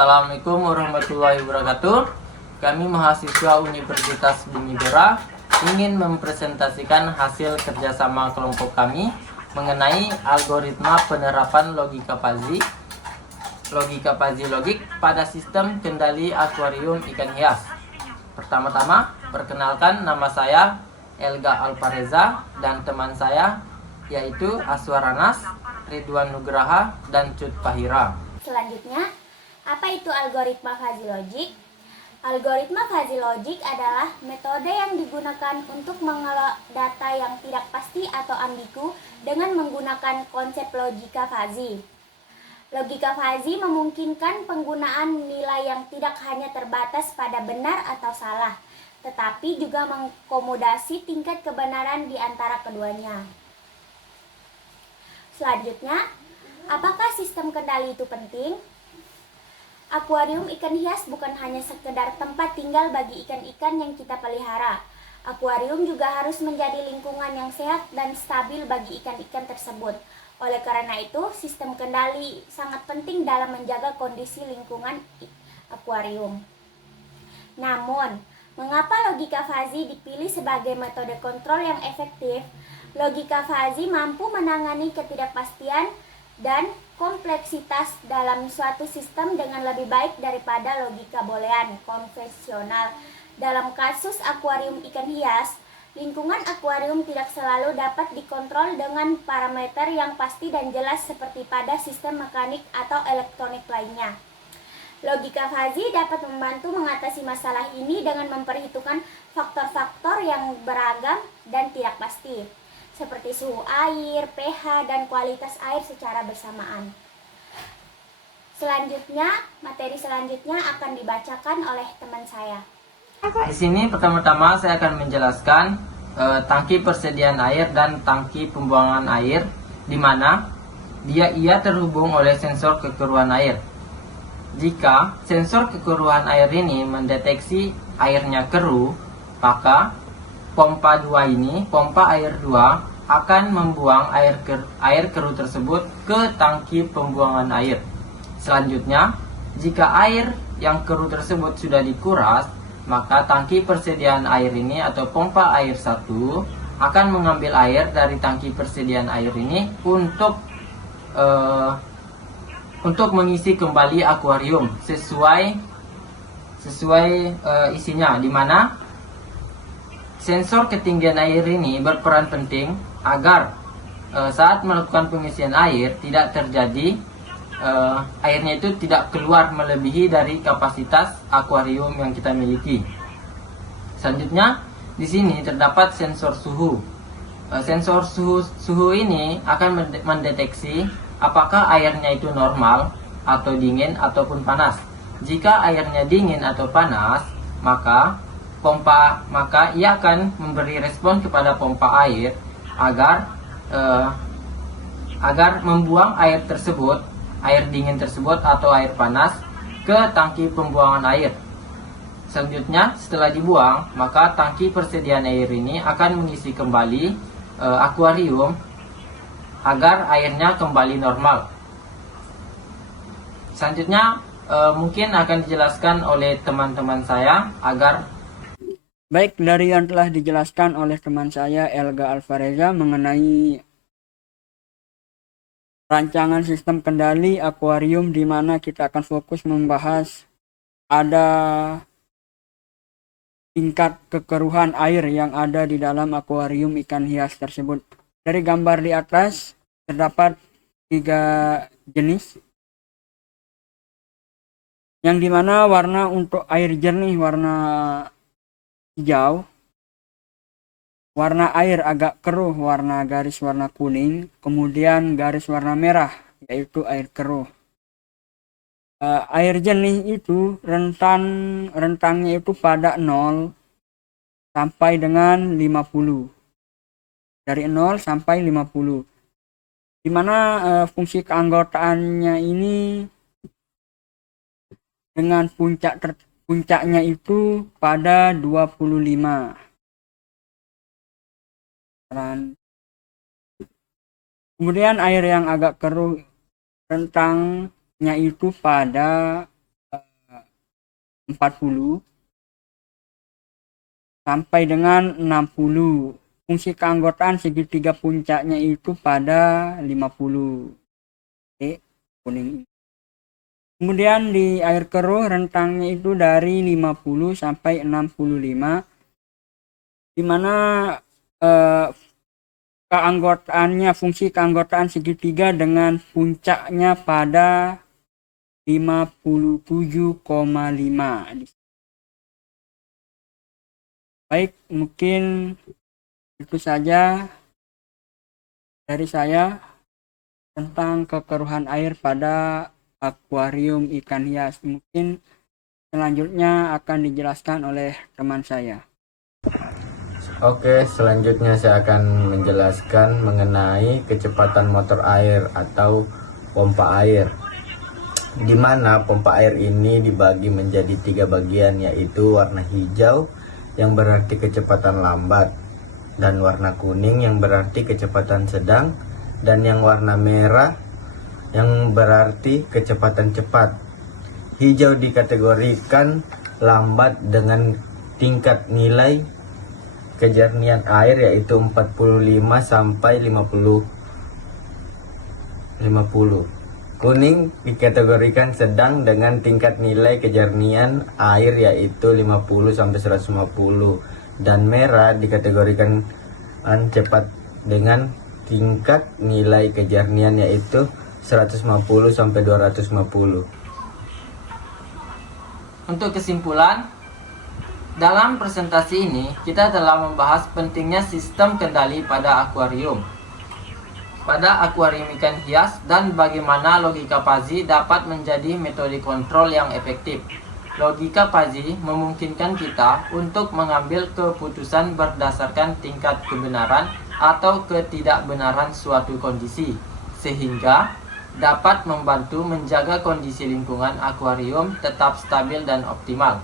Assalamualaikum warahmatullahi wabarakatuh. Kami mahasiswa Universitas Bumiberra ingin mempresentasikan hasil kerjasama kelompok kami mengenai algoritma penerapan logika fuzzy logik pada sistem kendali akuarium ikan hias. Pertama-tama, perkenalkan, nama saya Elga Alvareza dan teman saya yaitu Aswaranas, Ridwan Nugraha, dan Cut Fahira. Selanjutnya, apa itu algoritma fuzzy logic? Algoritma fuzzy logic adalah metode yang digunakan untuk mengelola data yang tidak pasti atau ambigu dengan menggunakan konsep logika fuzzy. Logika fuzzy memungkinkan penggunaan nilai yang tidak hanya terbatas pada benar atau salah, tetapi juga mengakomodasi tingkat kebenaran di antara keduanya. Selanjutnya, apakah sistem kendali itu penting? Akuarium ikan hias bukan hanya sekedar tempat tinggal bagi ikan-ikan yang kita pelihara. Akuarium juga harus menjadi lingkungan yang sehat dan stabil bagi ikan-ikan tersebut. Oleh karena itu, sistem kendali sangat penting dalam menjaga kondisi lingkungan akuarium. Namun, mengapa logika fuzzy dipilih sebagai metode kontrol yang efektif? Logika fuzzy mampu menangani ketidakpastian dan kompleksitas dalam suatu sistem dengan lebih baik daripada logika boolean konvensional. Dalam kasus akuarium ikan hias, lingkungan akuarium tidak selalu dapat dikontrol dengan parameter yang pasti dan jelas seperti pada sistem mekanik atau elektronik lainnya. Logika fuzzy dapat membantu mengatasi masalah ini dengan memperhitungkan faktor-faktor yang beragam dan tidak pasti, seperti suhu air, pH, dan kualitas air secara bersamaan. Selanjutnya, materi selanjutnya akan dibacakan oleh teman saya. Di sini pertama-tama saya akan menjelaskan tangki persediaan air dan tangki pembuangan air, di mana ia terhubung oleh sensor kekeruhan air. Jika sensor kekeruhan air ini mendeteksi airnya keruh, maka pompa air 2 akan membuang air keruh tersebut ke tangki pembuangan air. Selanjutnya, jika air yang keruh tersebut sudah dikuras, maka tangki persediaan air ini atau pompa air 1 akan mengambil air dari tangki persediaan air ini untuk mengisi kembali akuarium sesuai isinya, di mana sensor ketinggian air ini berperan penting agar saat melakukan pengisian air tidak terjadi airnya itu tidak keluar melebihi dari kapasitas akuarium yang kita miliki. Selanjutnya, di sini terdapat sensor suhu. Sensor suhu ini akan mendeteksi apakah airnya itu normal atau dingin ataupun panas. Jika airnya dingin atau panas, maka ia akan memberi respon kepada pompa air agar membuang air dingin tersebut atau air panas ke tangki pembuangan air. Selanjutnya, setelah dibuang, maka tangki persediaan air ini akan mengisi kembali akuarium agar airnya kembali normal. Selanjutnya mungkin akan dijelaskan oleh teman-teman saya agar baik, dari yang telah dijelaskan oleh teman saya Elga Alvareza mengenai rancangan sistem kendali akuarium, di mana kita akan fokus membahas ada tingkat kekeruhan air yang ada di dalam akuarium ikan hias tersebut. Dari gambar di atas terdapat 3 jenis, yang dimana warna untuk air jernih warna hijau, warna air agak keruh warna garis warna kuning, kemudian garis warna merah yaitu air keruh. Air jernih itu rentangnya itu pada 0 sampai dengan 50. Dari 0 sampai 50. Di mana fungsi keanggotaannya ini dengan puncaknya itu pada 25. Kemudian air yang agak keruh rentangnya itu pada 40 sampai dengan 60. Fungsi keanggotaan segitiga puncaknya itu pada 50. Oke, kuning. Kemudian di air keruh rentangnya itu dari 50 sampai 65, di mana keanggotaannya, fungsi keanggotaan segitiga dengan puncaknya pada 57,5. Baik, mungkin itu saja dari saya tentang kekeruhan air pada akuarium ikan hias. Mungkin selanjutnya akan dijelaskan oleh teman saya. Oke, selanjutnya saya akan menjelaskan mengenai kecepatan motor air atau pompa air. Di mana pompa air ini dibagi menjadi 3 bagian, yaitu warna hijau yang berarti kecepatan lambat, dan warna kuning yang berarti kecepatan sedang, dan yang warna merah yang berarti kecepatan cepat. Hijau dikategorikan lambat dengan tingkat nilai kejernihan air yaitu 45 sampai 50. Kuning dikategorikan sedang dengan tingkat nilai kejernihan air yaitu 50 sampai 150, dan merah dikategorikan cepat dengan tingkat nilai kejernihan yaitu 150 sampai 250. Untuk kesimpulan, dalam presentasi ini kita telah membahas pentingnya sistem kendali pada akuarium ikan hias, dan bagaimana logika Fuzzy dapat menjadi metode kontrol yang efektif. Logika Fuzzy memungkinkan kita untuk mengambil keputusan berdasarkan tingkat kebenaran atau ketidakbenaran suatu kondisi, sehingga dapat membantu menjaga kondisi lingkungan akuarium tetap stabil dan optimal.